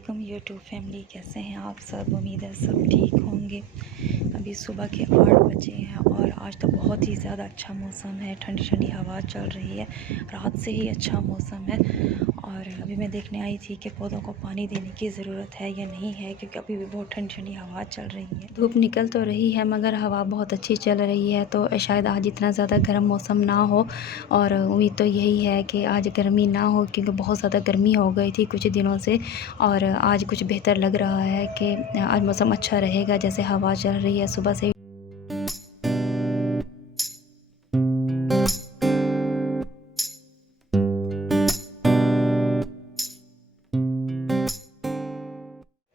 अस्सलामुअलैकुम YouTube family, कैसे हैं आप सब। उम्मीद है सब ठीक होंगे। अभी सुबह के 8 बजे हैं और आज तो बहुत ही ज़्यादा अच्छा मौसम है। ठंडी ठंडी हवा चल रही है, रात से ही अच्छा मौसम है। और अभी मैं देखने आई थी कि पौधों को पानी देने की ज़रूरत है या नहीं है, क्योंकि अभी भी बहुत ठंडी ठंडी हवा चल रही है। धूप निकल तो रही है मगर हवा बहुत अच्छी चल रही है, तो शायद आज इतना ज़्यादा गर्म मौसम ना हो। और उम्मीद तो यही है कि आज गर्मी ना हो, क्योंकि बहुत ज़्यादा गर्मी हो गई थी कुछ दिनों से। और आज कुछ बेहतर लग रहा है कि आज मौसम अच्छा रहेगा, जैसे हवा चल रही है सुबह से।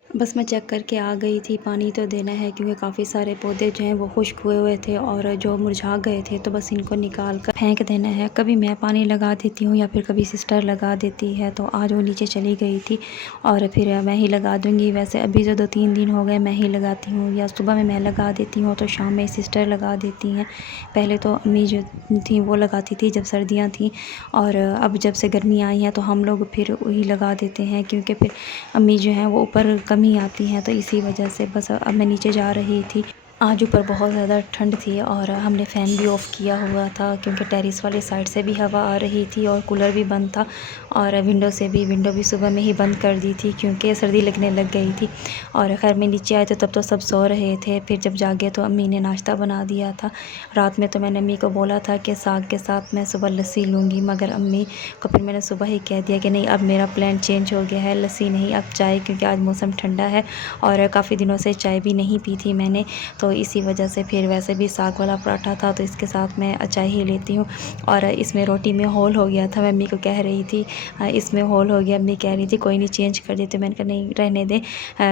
बस मैं चेक करके आ गई थी। पानी तो देना है क्योंकि काफ़ी सारे पौधे जो हैं वो खुश्क हुए हुए थे और जो मुरझा गए थे, तो बस इनको निकाल कर फेंक देना है। कभी मैं पानी लगा देती हूँ या फिर कभी सिस्टर लगा देती है। तो आज वो नीचे चली गई थी और फिर मैं ही लगा दूँगी। वैसे अभी जो 2-3 दिन हो गए मैं ही लगाती हूँ, या सुबह में मैं लगा देती हूँ तो शाम में सिस्टर लगा देती हैं। पहले तो अम्मी जो थी वो लगाती थी जब सर्दियाँ थी, और अब जब से गर्मी आई हैं तो हम लोग फिर वही लगा देते हैं, क्योंकि फिर अम्मी जो हैं वो ऊपर कम ही आती हैं, तो इसी वजह से बस अब मैं नीचे जा रही थी। आज ऊपर बहुत ज़्यादा ठंड थी और हमने फ़ैन भी ऑफ़ किया हुआ था, क्योंकि टेरेस वाली साइड से भी हवा आ रही थी और कूलर भी बंद था। और विंडो भी सुबह में ही बंद कर दी थी, क्योंकि सर्दी लगने लग गई थी। और खैर मैं नीचे आए थे तब तो सब सो रहे थे। फिर जब जागे तो अम्मी ने नाश्ता बना दिया था। रात में तो मैंने अम्मी को बोला था कि साग के साथ मैं सुबह लस्सी लूँगी, मगर अम्मी को फिर मैंने सुबह ही कह दिया कि नहीं, अब मेरा प्लान चेंज हो गया है, लस्सी नहीं अब चाय, क्योंकि आज मौसम ठंडा है और काफ़ी दिनों से चाय भी नहीं पी थी मैंने। तो इसी वजह से फिर वैसे भी साग वाला पराठा था तो इसके साथ मैं चाय ही लेती हूँ। और इसमें रोटी में होल हो गया था, मैं अम्मी को कह रही थी इसमें होल हो गया। अम्मी कह रही थी कोई नहीं चेंज कर देते। मैंने कहा नहीं रहने दें,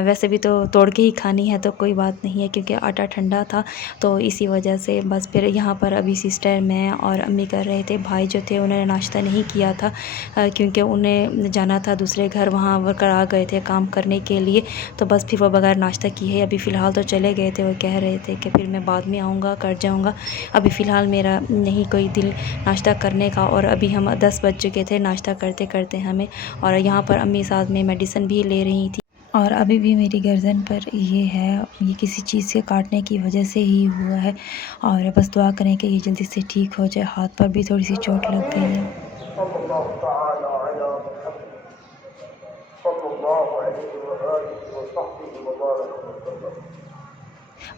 वैसे भी तो तोड़ के ही खानी है तो कोई बात नहीं है, क्योंकि आटा ठंडा था। तो इसी वजह से बस फिर यहाँ पर अभी सिस्टर, मैं और अम्मी कर रहे थे। भाई जो थे उन्होंने नाश्ता नहीं किया था, क्योंकि उन्हें जाना था दूसरे घर, वहाँ वर्कर आ गए थे काम करने के लिए। तो बस फिर वो बगैर नाश्ता किए अभी फ़िलहाल तो चले गए थे। वो कह रहे थे कि फिर मैं बाद में आऊँगा, कर जाऊँगा। अभी फ़िलहाल मेरा नहीं कोई दिल नाश्ता करने का, और अभी हम 10 बज चुके थे नाश्ता करते करते हमें। और यहाँ पर अम्मी साथ में मेडिसिन भी ले रही थी। और अभी भी मेरी गर्दन पर ये है, ये किसी चीज़ से काटने की वजह से ही हुआ है। और बस दुआ करें कि ये जल्दी से ठीक हो जाए। हाथ पर भी थोड़ी सी चोट लग गई है।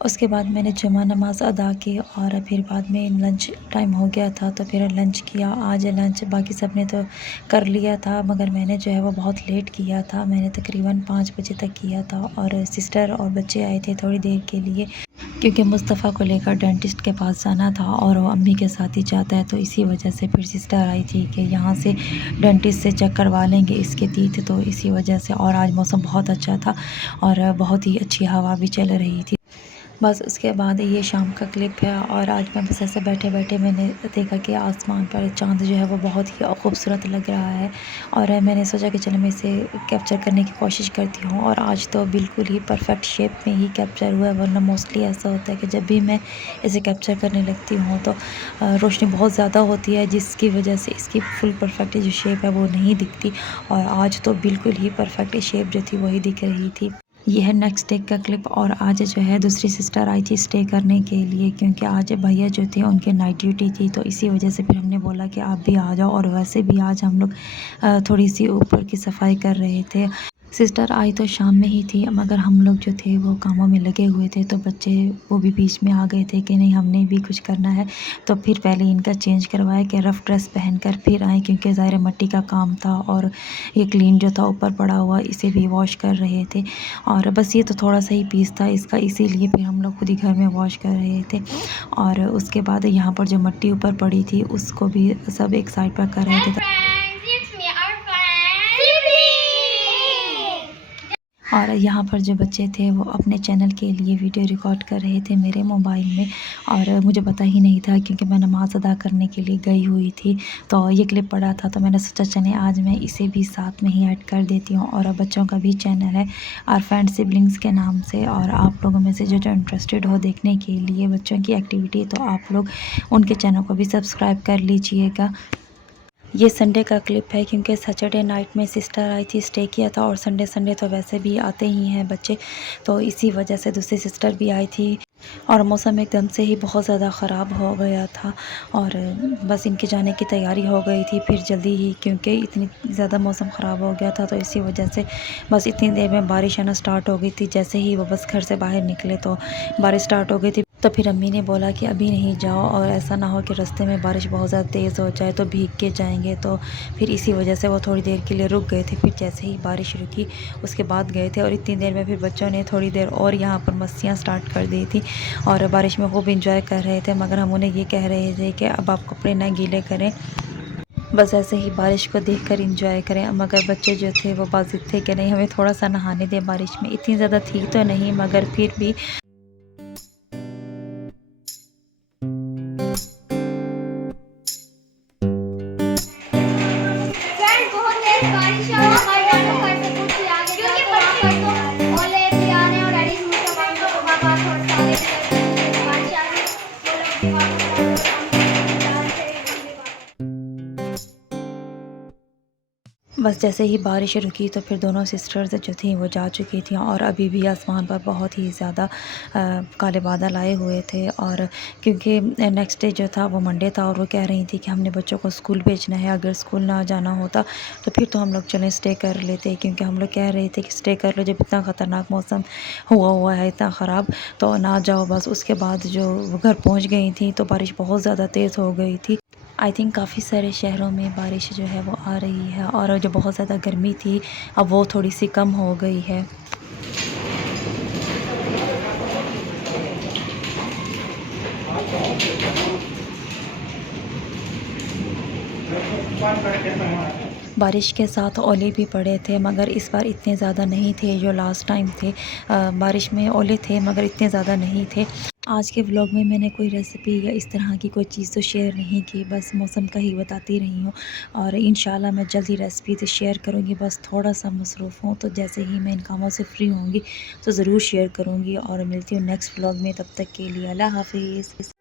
उसके बाद मैंने जुमा नमाज़ अदा की और फिर बाद में लंच टाइम हो गया था, तो फिर लंच किया। आज लंच बाकी सब ने तो कर लिया था, मगर मैंने जो है वो बहुत लेट किया था। मैंने तकरीबन 5 बजे तक किया था, और सिस्टर और बच्चे आए थे थोड़ी देर के लिए, क्योंकि मुस्तफ़ा को लेकर डेंटिस्ट के पास जाना था और वो अम्मी के साथ ही जाता है। तो इसी वजह से फिर सिस्टर आई थी कि यहाँ से डेंटिस्ट से चेक करवा लेंगे इसके टीथ, तो इसी वजह से। और आज मौसम बहुत अच्छा था और बहुत ही अच्छी हवा भी चल रही थी। बस उसके बाद ये शाम का क्लिप है, और आज मैं बस ऐसे बैठे बैठे मैंने देखा कि आसमान पर चाँद जो है वो बहुत ही खूबसूरत लग रहा है, और मैंने सोचा कि चलो मैं इसे कैप्चर करने की कोशिश करती हूँ। और आज तो बिल्कुल ही परफेक्ट शेप में ही कैप्चर हुआ है, वरना मोस्टली ऐसा होता है कि जब भी मैं इसे कैप्चर करने लगती हूँ तो रोशनी बहुत ज़्यादा होती है, जिसकी वजह से इसकी फुल परफेक्ट जो शेप है वो नहीं दिखती। और आज तो बिल्कुल ही परफेक्ट शेप जो थी वही दिख रही थी। ये है नेक्स्ट डे का क्लिप। और आज जो है दूसरी सिस्टर आई थी स्टे करने के लिए, क्योंकि आज भैया जो थे उनके नाइट ड्यूटी थी, तो इसी वजह से फिर हमने बोला कि आप भी आ जाओ। और वैसे भी आज हम लोग थोड़ी सी ऊपर की सफाई कर रहे थे। सिस्टर आई तो शाम में ही थी, मगर हम लोग जो थे वो कामों में लगे हुए थे, तो बच्चे वो भी बीच में आ गए थे कि नहीं हमने भी कुछ करना है। तो फिर पहले इनका चेंज करवाया कि रफ़ ड्रेस पहनकर फिर आए, क्योंकि ज़ाहिर मट्टी का काम था और ये क्लीन जो था ऊपर पड़ा हुआ इसे भी वॉश कर रहे थे। और बस ये तो थोड़ा सा ही पीस था इसका, इसीलिए फिर हम लोग खुद ही घर में वॉश कर रहे थे। और उसके बाद यहाँ पर जो मट्टी ऊपर पड़ी थी उसको भी सब एक साइड पर कर रहे थे। और यहाँ पर जो बच्चे थे वो अपने चैनल के लिए वीडियो रिकॉर्ड कर रहे थे मेरे मोबाइल में, और मुझे पता ही नहीं था, क्योंकि मैं नमाज़ अदा करने के लिए गई हुई थी। तो ये क्लिप पड़ा था तो मैंने सोचा चले आज मैं इसे भी साथ में ही ऐड कर देती हूँ। और बच्चों का भी चैनल है आवर फ्रेंड सिबलिंग्स के नाम से, और आप लोगों में से जो इंटरेस्टेड हो देखने के लिए बच्चों की एक्टिविटी, तो आप लोग उनके चैनल को भी सब्सक्राइब कर लीजिएगा। ये संडे का क्लिप है क्योंकि सैटरडे नाइट में सिस्टर आई थी, स्टे किया था और संडे संडे तो वैसे भी आते ही हैं बच्चे, तो इसी वजह से दूसरी सिस्टर भी आई थी और मौसम एकदम से ही बहुत ज़्यादा ख़राब हो गया था और बस इनके जाने की तैयारी हो गई थी फिर जल्दी ही, क्योंकि इतनी ज़्यादा मौसम ख़राब हो गया था तो इसी वजह से बस इतनी देर में बारिश आना स्टार्ट हो गई थी। जैसे ही वो बस घर से बाहर निकले तो बारिश स्टार्ट हो गई थी। तो फिर अम्मी ने बोला कि अभी नहीं जाओ और ऐसा ना हो कि रास्ते में बारिश बहुत ज़्यादा तेज़ हो जाए तो भीग के जाएंगे, तो फिर इसी वजह से वो थोड़ी देर के लिए रुक गए थे। फिर जैसे ही बारिश रुकी उसके बाद गए थे और इतनी देर में फिर बच्चों ने थोड़ी देर और यहाँ पर मस्तियाँ स्टार्ट कर दी थी और बारिश में खूब इंजॉय कर रहे थे, मगर हम उन्हें ये कह रहे थे कि अब आप कपड़े ना गीले करें, बस ऐसे ही बारिश को देखकर इंजॉय करें। मगर बच्चे जो थे वो बाज़िद थे कि नहीं हमें थोड़ा सा नहाने दें बारिश में। इतनी ज़्यादा थी तो नहीं मगर फिर भी फ्रेंड बहुत तेज बारिश है और हमारे डॉक्टर घर से कुछ ही आगे क्योंकि बच्चे तो ओले भी आ रहे हैं और डैडी मुझे मांग तो पापा थोड़ा सा आगे बारिश आ रही है वो लोग बस जैसे ही बारिश रुकी तो फिर दोनों सिस्टर्स जो थी वो जा चुकी थी और अभी भी आसमान पर बहुत ही ज़्यादा काले बादल आए हुए थे। और क्योंकि नेक्स्ट डे जो था वो मंडे था और वो कह रही थी कि हमने बच्चों को स्कूल भेजना है, अगर स्कूल ना जाना होता तो फिर तो हम लोग चलें स्टे कर लेते, क्योंकि हम लोग कह रहे थे कि स्टे कर लो, जब इतना ख़तरनाक मौसम हुआ है इतना ख़राब तो ना जाओ। बस उसके बाद जो वो घर पहुँच गई थी तो बारिश बहुत ज़्यादा तेज़ हो गई थी। आई थिंक काफ़ी सारे शहरों में बारिश जो है वो आ रही है और जो बहुत ज़्यादा गर्मी थी अब वो थोड़ी सी कम हो गई है। बारिश के साथ ओले भी पड़े थे मगर इस बार इतने ज़्यादा नहीं थे जो लास्ट टाइम थे। बारिश में ओले थे मगर इतने ज़्यादा नहीं थे। आज के व्लॉग में मैंने कोई रेसिपी या इस तरह की कोई चीज़ तो शेयर नहीं की, बस मौसम का ही बताती रही हूँ और इंशाल्लाह मैं जल्दी रेसिपी तो शेयर करूँगी। बस थोड़ा सा मसरूफ़ हूँ तो जैसे ही मैं इन कामों से फ्री होंगी तो ज़रूर शेयर करूँगी और मिलती हूँ नेक्स्ट व्लॉग में। तब तक के लिए अल्लाह हाफ़िज़।